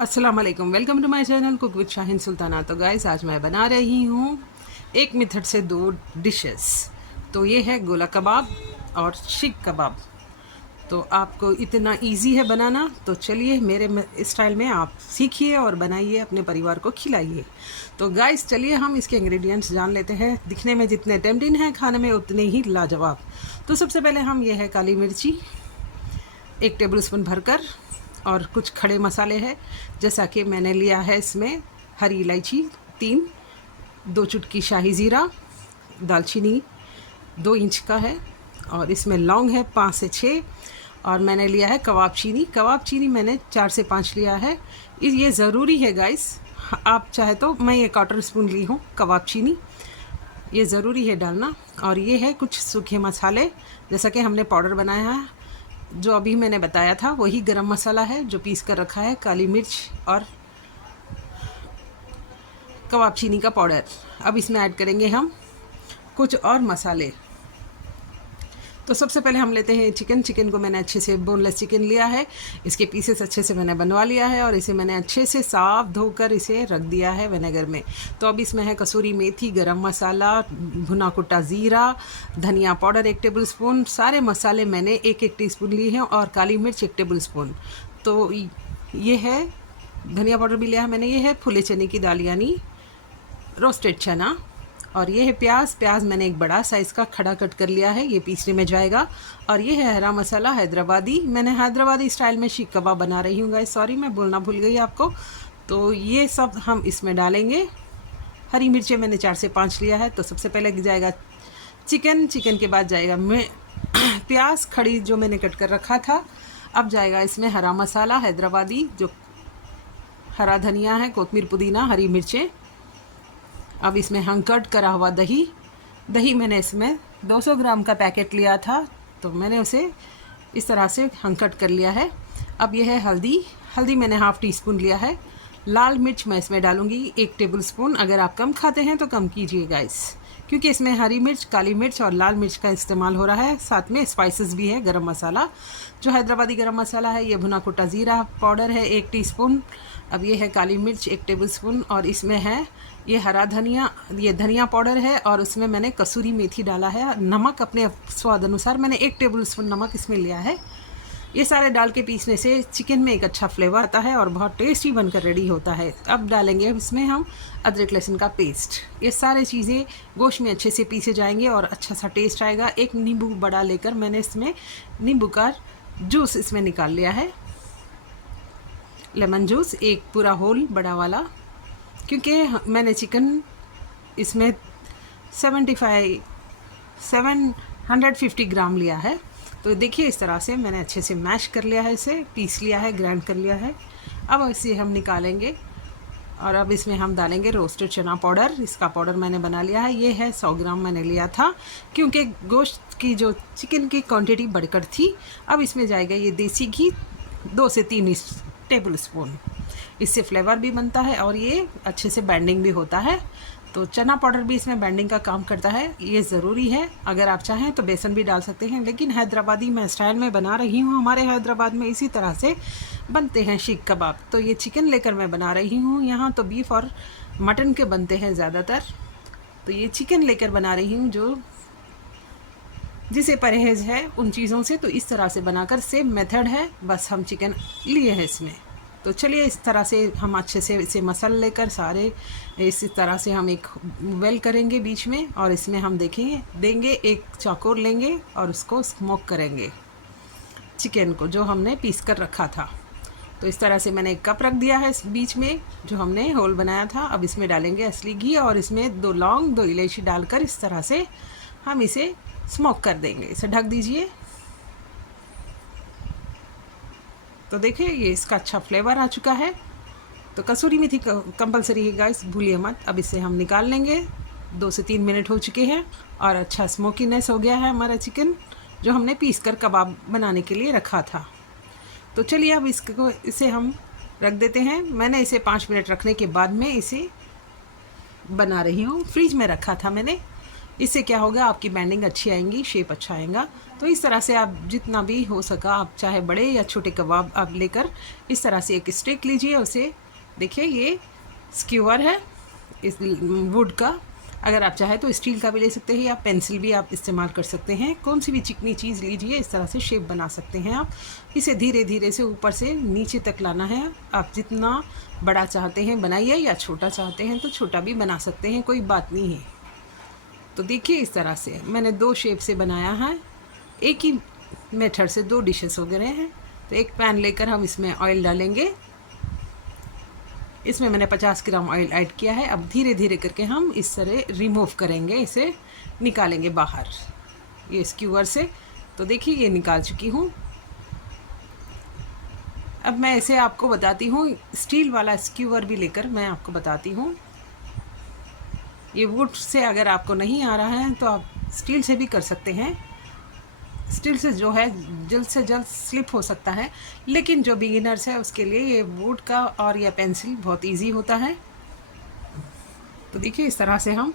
अस्सलाम वालेकुम, welcome to my channel cook with Shaheen Sultana. तो गाइस आज मैं बना रही हूँ एक मेथड से दो डिशेस। तो ये है गोला कबाब और शीख कबाब। तो आपको इतना इजी है बनाना, तो चलिए मेरे स्टाइल में आप सीखिए और बनाइए, अपने परिवार को खिलाइए। तो गाइस चलिए हम इसके इंग्रेडिएंट्स जान लेते हैं। दिखने में जितने टेम्पटिंग हैं, खाने में उतने ही लाजवाब। तो सबसे पहले हम ये है काली मिर्ची 1 टेबल स्पून भरकर, और कुछ खड़े मसाले हैं जैसा कि मैंने लिया है इसमें हरी इलायची 3, 2 चुटकी शाही ज़ीरा, दालचीनी 2 इंच का है, और इसमें लौंग है 5 से 6, और मैंने लिया है कबाब चीनी। कबाब चीनी मैंने 4 से 5 लिया है। ये ज़रूरी है गाइस, आप चाहे तो मैं ये 1/4 स्पून ली हूँ कबाब चीनी, ये ज़रूरी है डालना। और ये है कुछ सूखे मसाले जैसा कि हमने पाउडर बनाया है, जो अभी मैंने बताया था वही गरम मसाला है जो पीस कर रखा है, काली मिर्च और कबाब चीनी का पाउडर। अब इसमें ऐड करेंगे हम कुछ और मसाले। तो सबसे पहले हम लेते हैं चिकन को मैंने अच्छे से बोनलेस चिकन लिया है, इसके पीसेस अच्छे से मैंने बनवा लिया है, और इसे मैंने अच्छे से साफ़ धोकर इसे रख दिया है विनेगर में। तो अब इसमें है कसूरी मेथी, गरम मसाला, भुना कुटा ज़ीरा, धनिया पाउडर 1 टेबल स्पून, सारे मसाले मैंने 1-1 टीस्पून लिए हैं, और काली मिर्च 1 टेबल स्पून। तो ये है धनिया पाउडर भी लिया है मैंने। ये है फुले चने की दाल यानी रोस्टेड चना, और ये है प्याज मैंने एक बड़ा साइज़ का खड़ा कट कर लिया है, ये पीसने में जाएगा। और ये है हरा मसाला हैदराबादी, मैंने हैदराबादी स्टाइल में शीख कबाब बना रही हूँ गाइस, सॉरी मैं बोलना भूल गई आपको। तो ये सब हम इसमें डालेंगे। हरी मिर्चें मैंने 4 से 5 लिया है। तो सबसे पहले जाएगा चिकन के बाद जाएगा प्याज खड़ी जो मैंने कट कर रखा था। अब जाएगा इसमें हरा मसाला हैदराबादी, जो हरा धनिया है, कोतमीर पुदीना, हरी मिर्चें। अब इसमें हम कट करा हुआ दही मैंने इसमें 200 ग्राम का पैकेट लिया था, तो मैंने उसे इस तरह से हंकट कर लिया है। अब यह है हल्दी मैंने ½ टीस्पून लिया है। लाल मिर्च मैं इसमें डालूंगी 1 टेबल स्पून। अगर आप कम खाते हैं तो कम कीजिए गाइस, क्योंकि इसमें हरी मिर्च, काली मिर्च और लाल मिर्च का इस्तेमाल हो रहा है। साथ में स्पाइसेस भी है, गरम मसाला जो हैदराबादी गरम मसाला है, ये भुना कुटा ज़ीरा पाउडर है 1 टीस्पून। अब ये है काली मिर्च 1 टेबल स्पून, और इसमें है ये हरा धनिया, ये धनिया पाउडर है, और उसमें मैंने कसूरी मेथी डाला है। नमक अपने स्वाद अनुसार मैंने 1 टेबल स्पून नमक इसमें लिया है। ये सारे डाल के पीसने से चिकन में एक अच्छा फ्लेवर आता है और बहुत टेस्टी बनकर रेडी होता है। अब डालेंगे इसमें हम अदरक लहसुन का पेस्ट। ये सारे चीज़ें गोश्त में अच्छे से पीसे जाएंगे और अच्छा सा टेस्ट आएगा। एक नींबू बड़ा लेकर मैंने इसमें नींबू का जूस इसमें निकाल लिया है, लेमन जूस, एक पूरा होल बड़ा वाला, क्योंकि मैंने चिकन इसमें 750 ग्राम लिया है। तो देखिए इस तरह से मैंने अच्छे से मैश कर लिया है, इसे पीस लिया है, ग्राइंड कर लिया है। अब इसे हम निकालेंगे, और अब इसमें हम डालेंगे रोस्टेड चना पाउडर। इसका पाउडर मैंने बना लिया है, ये है 100 ग्राम मैंने लिया था, क्योंकि गोश्त की जो चिकन की क्वांटिटी बढ़कर थी। अब इसमें जाएगा ये देसी घी 2 से 3 टेबल स्पून, इससे फ्लेवर भी बनता है और ये अच्छे से बाइंडिंग भी होता है। तो चना पाउडर भी इसमें बाइंडिंग का काम करता है, ये ज़रूरी है। अगर आप चाहें तो बेसन भी डाल सकते हैं, लेकिन हैदराबादी मैं स्टाइल में बना रही हूँ। हमारे हैदराबाद में इसी तरह से बनते हैं शीख कबाब। तो ये चिकन लेकर मैं बना रही हूँ, यहाँ तो बीफ और मटन के बनते हैं ज़्यादातर। तो ये चिकन लेकर बना रही हूँ, जो जिसे परहेज़ है उन चीज़ों से। तो इस तरह से बनाकर सेम मेथड है, बस हम चिकन लिए हैं इसमें। तो चलिए इस तरह से हम अच्छे से इसे मसल लेकर सारे इस तरह से हम एक वेल करेंगे बीच में, और इसमें हम देंगे एक चौकोर लेंगे और उसको स्मोक करेंगे चिकन को, जो हमने पीस कर रखा था। तो इस तरह से मैंने एक कप रख दिया है इस बीच में जो हमने होल बनाया था। अब इसमें डालेंगे असली घी, और इसमें 2 लौंग 2 इलायची डालकर इस तरह से हम इसे स्मोक कर देंगे। इसे ढक दीजिए। तो देखिए ये इसका अच्छा फ्लेवर आ चुका है। तो कसूरी मेथी कंपलसरी है गाइस, भूलिए मत। अब इसे हम निकाल लेंगे। 2 से 3 मिनट हो चुके हैं और अच्छा स्मोकीनेस हो गया है हमारा चिकन, जो हमने पीस कर कबाब बनाने के लिए रखा था। तो चलिए अब इसे हम रख देते हैं। मैंने इसे 5 मिनट रखने के बाद में इसे बना रही हूँ। फ्रिज में रखा था मैंने, इससे क्या होगा, आपकी बैंडिंग अच्छी आएंगी, शेप अच्छा आएगा। तो इस तरह से आप जितना भी हो सका, आप चाहे बड़े या छोटे कबाब आप लेकर इस तरह से एक स्टिक लीजिए। उसे देखिए, ये स्क्यूअर है इस वुड का। अगर आप चाहे तो स्टील का भी ले सकते हैं या पेंसिल भी आप इस्तेमाल कर सकते हैं। कौन सी भी चिकनी चीज़ लीजिए, इस तरह से शेप बना सकते हैं आप। इसे धीरे धीरे से ऊपर से नीचे तक लाना है। आप जितना बड़ा चाहते हैं बनाइए, या छोटा चाहते हैं तो छोटा भी बना सकते हैं, कोई बात नहीं है। तो देखिए, इस तरह से मैंने 2 शेप से बनाया है। एक ही मेथड से 2 डिशेस हो गए हैं। तो एक पैन लेकर हम इसमें ऑयल डालेंगे। इसमें मैंने 50 ग्राम ऑयल ऐड किया है। अब धीरे धीरे करके हम इस तरह रिमूव करेंगे, इसे निकालेंगे बाहर ये स्क्यूअर से। तो देखिए, ये निकाल चुकी हूँ। अब मैं इसे आपको बताती हूँ, स्टील वाला स्क्यूअर भी लेकर मैं आपको बताती हूँ। ये वुड से अगर आपको नहीं आ रहा है तो आप स्टील से भी कर सकते हैं। स्टील से जो है जल्द से जल्द स्लिप हो सकता है, लेकिन जो बिगिनर्स है उसके लिए ये वुड का और यह पेंसिल बहुत इजी होता है। तो देखिए, इस तरह से हम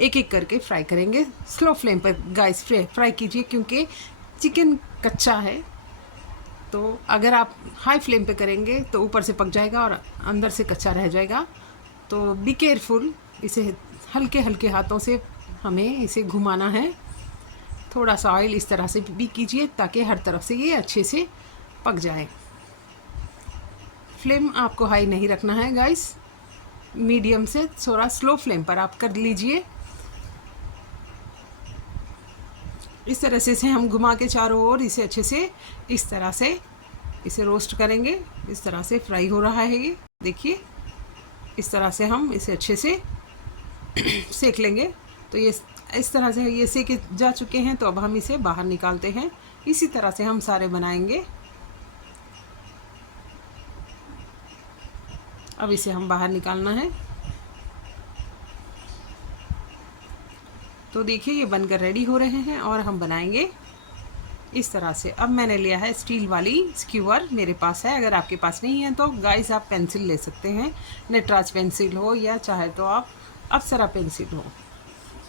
एक एक करके फ्राई करेंगे। स्लो फ्लेम पर गाइस फ्राई कीजिए, क्योंकि चिकन कच्चा है। तो अगर आप हाई फ्लेम पे करेंगे तो ऊपर से पक जाएगा और अंदर से कच्चा रह जाएगा। तो बी केयरफुल, इसे हल्के हल्के हाथों से हमें इसे घुमाना है। थोड़ा सा ऑयल इस तरह से भी कीजिए ताकि हर तरफ से ये अच्छे से पक जाए। फ्लेम आपको हाई नहीं रखना है गाइस, मीडियम से थोड़ा स्लो फ्लेम पर आप कर लीजिए। इस तरह से इसे हम घुमा के चारों ओर इसे अच्छे से इस तरह से इसे रोस्ट करेंगे। इस तरह से फ्राई हो रहा है ये देखिए। इस तरह से हम इसे अच्छे से सेक लेंगे। तो ये इस तरह से ये सेके जा चुके हैं। तो अब हम इसे बाहर निकालते हैं। इसी तरह से हम सारे बनाएंगे। अब इसे हम बाहर निकालना है। तो देखिए, ये बनकर रेडी हो रहे हैं और हम बनाएंगे इस तरह से। अब मैंने लिया है स्टील वाली स्क्यूअर, मेरे पास है। अगर आपके पास नहीं है तो गाइस आप पेंसिल ले सकते हैं, नटराज पेंसिल हो या चाहे तो आप अप्सरा पेंसिल हो।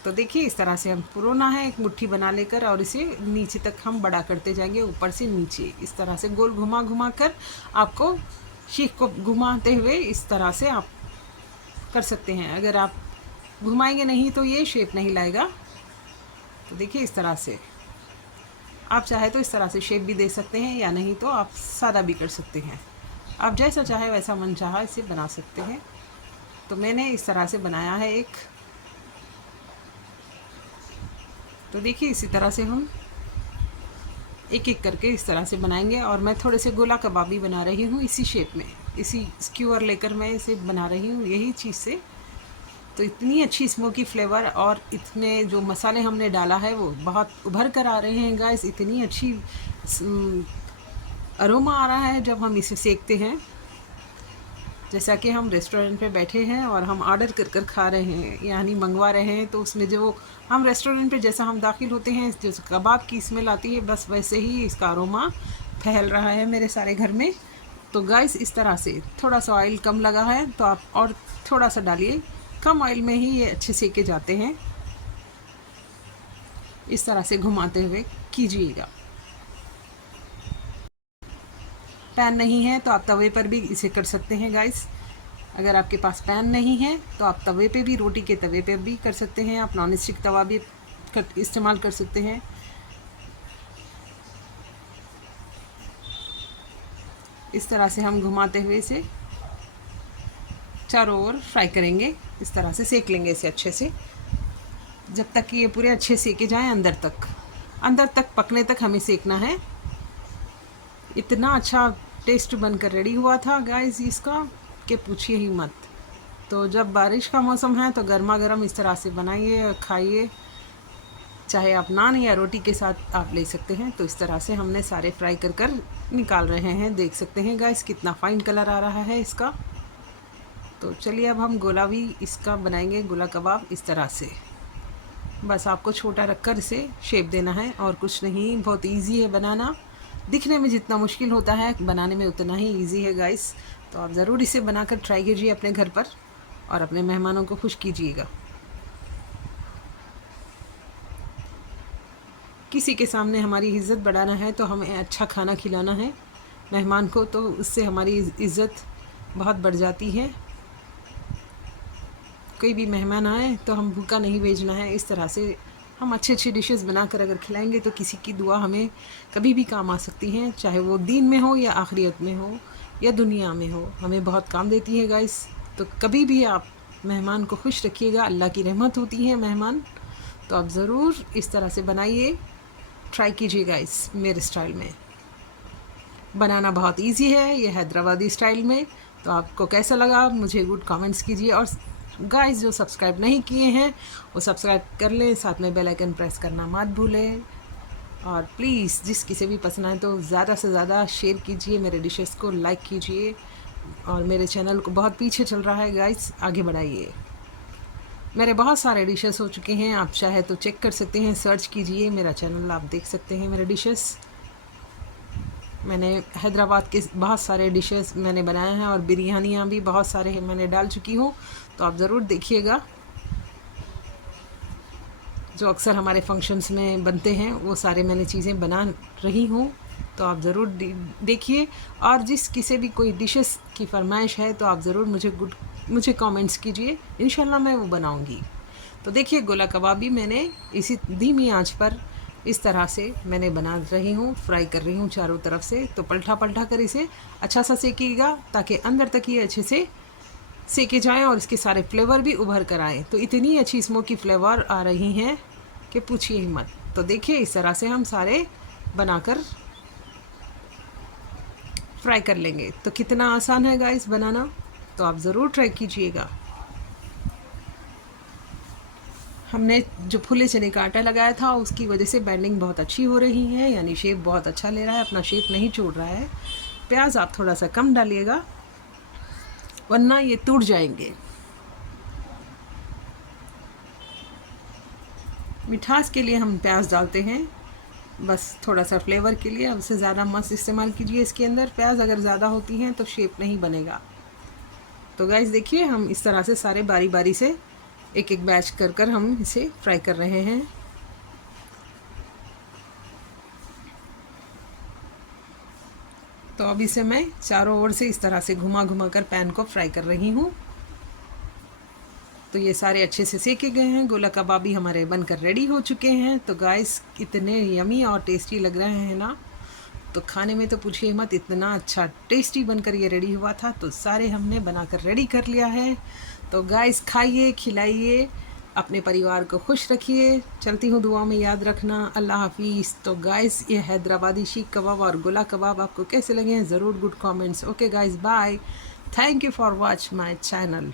तो देखिए, इस तरह से हम पुरोना है एक मुट्ठी बना लेकर और इसे नीचे तक हम बड़ा करते जाएंगे, ऊपर से नीचे इस तरह से गोल घुमा घुमा कर आपको शीख को घुमाते हुए इस तरह से आप कर सकते हैं। अगर आप घुमाएंगे नहीं तो ये शेप नहीं लाएगा। तो देखिए, इस तरह से आप चाहे तो इस तरह से शेप भी दे सकते हैं, या नहीं तो आप सादा भी कर सकते हैं। आप जैसा चाहे वैसा मन चाहा इसे बना सकते हैं। तो मैंने इस तरह से बनाया है एक। तो देखिए, इसी तरह से हम एक एक करके इस तरह से बनाएंगे। और मैं थोड़े से गोला कबाब भी बना रही हूँ इसी शेप में, इसी स्क्यूअर लेकर मैं इसे बना रही हूँ यही चीज़ से। तो इतनी अच्छी स्मोकी फ्लेवर और इतने जो मसाले हमने डाला है वो बहुत उभर कर आ रहे हैं गाइस। इतनी अच्छी अरोमा आ रहा है जब हम इसे सेकते हैं, जैसा कि हम रेस्टोरेंट पे बैठे हैं और हम ऑर्डर कर कर खा रहे हैं, यानी मंगवा रहे हैं। तो उसमें जो हम रेस्टोरेंट पे जैसा हम दाखिल होते हैं, जैसे कबाब की स्मेल आती है, बस वैसे ही इसका अरोमा फैल रहा है मेरे सारे घर में। तो गाइस, इस तरह से थोड़ा सा ऑयल कम लगा है तो आप और थोड़ा सा डालिए। कम ऑयल में ही ये अच्छे सेके जाते हैं। इस तरह से घुमाते हुए कीजिएगा। पैन नहीं है तो आप तवे पर भी इसे कर सकते हैं गाइस। अगर आपके पास पैन नहीं है तो आप तवे पे भी, रोटी के तवे पे भी कर सकते हैं। आप नॉन स्टिक तवा भी इस्तेमाल कर सकते हैं। इस तरह से हम घुमाते हुए इसे चारों ओर फ्राई करेंगे। इस तरह से सेक लेंगे इसे अच्छे से, जब तक कि ये पूरे अच्छे सेके जाएं अंदर तक पकने तक हमें सेकना है। इतना अच्छा टेस्ट बनकर रेडी हुआ था गाइस इसका कि पूछिए ही मत। तो जब बारिश का मौसम है तो गर्मा गर्म इस तरह से बनाइए और खाइए, चाहे आप नान या रोटी के साथ आप ले सकते हैं। तो इस तरह से हमने सारे फ्राई कर निकाल रहे हैं। देख सकते हैं गाइस कितना फाइन कलर आ रहा है इसका। तो चलिए, अब हम गोला भी इसका बनाएंगे, गोला कबाब इस तरह से। बस आपको छोटा रखकर इसे शेप देना है और कुछ नहीं। बहुत इजी है बनाना, दिखने में जितना मुश्किल होता है बनाने में उतना ही इजी है गाइस। तो आप ज़रूर इसे बनाकर ट्राई कीजिए अपने घर पर और अपने मेहमानों को खुश कीजिएगा। किसी के सामने हमारी इज़्ज़त बढ़ाना है तो हमें अच्छा खाना खिलाना है मेहमान को, तो उससे हमारी इज़्ज़त बहुत बढ़ जाती है। कोई भी मेहमान आए तो हम भूखा नहीं भेजना है। इस तरह से हम अच्छी अच्छी डिशेस बनाकर अगर खिलाएंगे तो किसी की दुआ हमें कभी भी काम आ सकती हैं, चाहे वो दीन में हो या आखिरत में हो या दुनिया में हो, हमें बहुत काम देती है गाइस। तो कभी भी आप मेहमान को खुश रखिएगा, अल्लाह की रहमत होती है मेहमान। तो आप ज़रूर इस तरह से बनाइए, ट्राई कीजिए गाइस मेरे स्टाइल में। बनाना बहुत इजी है ये हैदराबादी स्टाइल में। तो आपको कैसा लगा मुझे गुड कमेंट्स कीजिए, और गाइस जो सब्सक्राइब नहीं किए हैं वो सब्सक्राइब कर लें, साथ में बेल आइकन प्रेस करना मत भूलें। और प्लीज़ जिस किसी भी पसंद आए तो ज़्यादा से ज़्यादा शेयर कीजिए, मेरे डिशेस को लाइक कीजिए, और मेरे चैनल को बहुत पीछे चल रहा है गाइस, आगे बढ़ाइए। मेरे बहुत सारे डिशेस हो चुके हैं, आप चाहे तो चेक कर सकते हैं, सर्च कीजिए मेरा चैनल, आप देख सकते हैं मेरे डिशेस। मैंने हैदराबाद के बहुत सारे डिशेस मैंने बनाए हैं, और बिरयानियाँ भी बहुत सारे मैंने डाल चुकी हूँ, तो आप ज़रूर देखिएगा। जो अक्सर हमारे फंक्शंस में बनते हैं वो सारे मैंने चीज़ें बना रही हूँ, तो आप ज़रूर देखिए। और जिस किसी भी कोई डिशेस की फरमाइश है तो आप ज़रूर मुझे कमेंट्स कीजिए, इंशाल्लाह मैं वो बनाऊँगी। तो देखिए गोला कबाब भी मैंने इसी धीमी आंच पर इस तरह से मैंने बना रही हूँ, फ्राई कर रही हूँ चारों तरफ से। तो पलटा कर इसे अच्छा सा सेकिएगा ताकि अंदर तक ये अच्छे से सेके जाएं और इसके सारे फ्लेवर भी उभर कर आएँ। तो इतनी अच्छी स्मोकी फ्लेवर आ रही हैं कि पूछिए ही मत। तो देखिए इस तरह से हम सारे बनाकर फ्राई कर लेंगे। तो कितना आसान है गाइस बनाना, तो आप ज़रूर ट्राई कीजिएगा। हमने जो फुले चने का आटा लगाया था उसकी वजह से बैंडिंग बहुत अच्छी हो रही है, यानी शेप बहुत अच्छा ले रहा है, अपना शेप नहीं छोड़ रहा है। प्याज आप थोड़ा सा कम डालिएगा वरना ये टूट जाएंगे। मिठास के लिए हम प्याज डालते हैं, बस थोड़ा सा फ्लेवर के लिए, अब से ज़्यादा मत इस्तेमाल कीजिए इसके अंदर। प्याज अगर ज़्यादा होती हैं तो शेप नहीं बनेगा। तो गाइस देखिए हम इस तरह से सारे बारी बारी से एक एक बैच कर हम इसे फ्राई कर रहे हैं। तो अब इसे मैं चारों ओर से इस तरह से घुमा कर पैन को फ्राई कर रही हूँ। तो ये सारे अच्छे से सेके गए हैं, गोला कबाब भी हमारे बनकर रेडी हो चुके हैं। तो गाइस इतने यमी और टेस्टी लग रहे हैं ना, तो खाने में तो पूछिए मत, इतना अच्छा टेस्टी बनकर ये रेडी हुआ था। तो सारे हमने बनाकर रेडी कर लिया है। तो गाइस खाइए, खिलाइए, अपने परिवार को खुश रखिए। चलती हूँ दुआ में, याद रखना। अल्लाह हाफिज़। तो गाइस ये हैदराबादी शीख कबाब और गोला कबाब आपको कैसे लगे हैं ज़रूर good comments. Okay guys, bye, thank you for watch my channel.